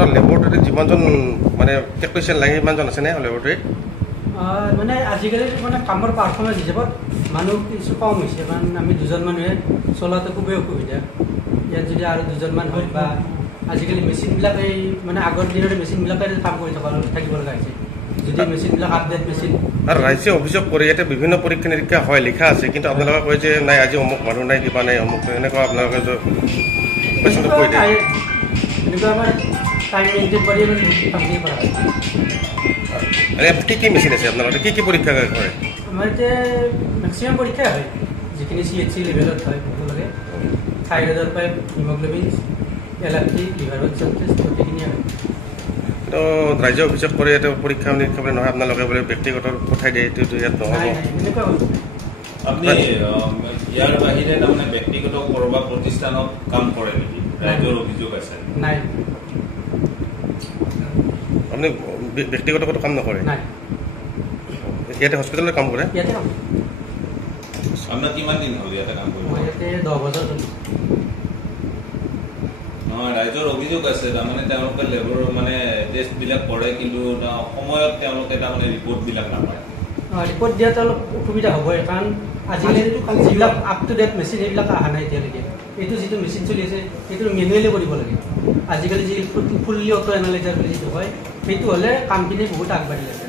Total লেবৰেটৰীত যিমানজন মানে technician লাগে সিমানজন আছেনে লেবৰেটৰীত? মানে আজিকালি মানে কামৰ পাৰফৰ্মেঞ্চ হিচাপত মানুহ কিছু কম হৈছে, কাৰণ আমি দুজন মানুহে চলাটো খুবেই অসুবিধা। ইয়াত যদি আৰু দুজনমান হয় বা আজিকালি মেচিনবিলাকে মানে আগৰ দিনৰ মেচিনবিলাকে কাম কৰি থাকিব লগা হৈছে। যদি মেচিনবিলাক আপডেট মেচিন আৰু ৰাইজে অভিযোগ কৰে ইয়াতে বিভিন্ন পৰীক্ষা নিৰীক্ষা হয় লিখা আছে, কিন্তু আপোনালোকে কয় যে নাই আজি অমুক মানুহ নাই কিবা নাই অমুক এনেকুৱা আপোনালোকে পেচেণ্টক কৈ দিয়ে। এনেকুৱা আমাৰ টাইম মেইনটেইন কৰি কামখিনি কৰা হয়। এনে কি মেচিন আছে আপোনালোকে কি পৰীক্ষা কৰে? আমাৰ এতিয়া মেক্সিমাম পৰীক্ষাই হয়, যিখিনি CHC লেভেলত হয় সকলোকে। থাইৰয়ডৰ পৰা হিমগ্ল'বিন, LFT, লিভাৰ টেষ্ট গোটেইখিনিয়ে হয়। তো ৰাইজে অভিযোগ কৰে ইয়াতে পৰীক্ষা নিৰীক্ষা বুলি নহয়, আপোনালোকে বোলে ব্যক্তিগত পঠাই দিয়ে, এইটো ইয়াত নহ'ব। আপুনি ইয়াৰ বাহিৰে তাৰমানে ব্যক্তিগত কৰবা প্ৰতিষ্ঠানত কাম কৰে নেকি? ৰাইজৰ অভিযোগ আছে নাই। আপুনি ব্যক্তিগত ক'তো কাম নকৰে? নাই। ইয়াতে হস্পিটেলত কাম কৰে? ইয়াতে কাম। আপোনাৰ কিমান দিন হ'ল ইয়াতে কাম কৰিব? মই ইয়াতে 10 বছৰ হ'ল। নহয়, ৰাইজৰ অভিযোগ আছে তাৰমানে তেওঁলোকে লেবৰ মানে টেষ্টবিলাক কৰে, কিন্তু সময়ত তেওঁলোকে তাৰমানে ৰিপৰ্টবিলাক নাপায়। ৰিপৰ্ট দিয়াটো অলপ অসুবিধা হ'বই, কাৰণ আজিকালি যিবিলাক আপ টু ডেট মেচিন সেইবিলাক অহা নাই এতিয়ালৈকে। এইটো যিটো মেচিন চলি আছে সেইটো মেনুৱেলি কৰিব লাগে। আজিকালি যি ফুল্লি অটো এনালাইজাৰ বুলি যিটো হয় সেইটো হ'লে কামখিনি বহুত আগবাঢ়ি আছে।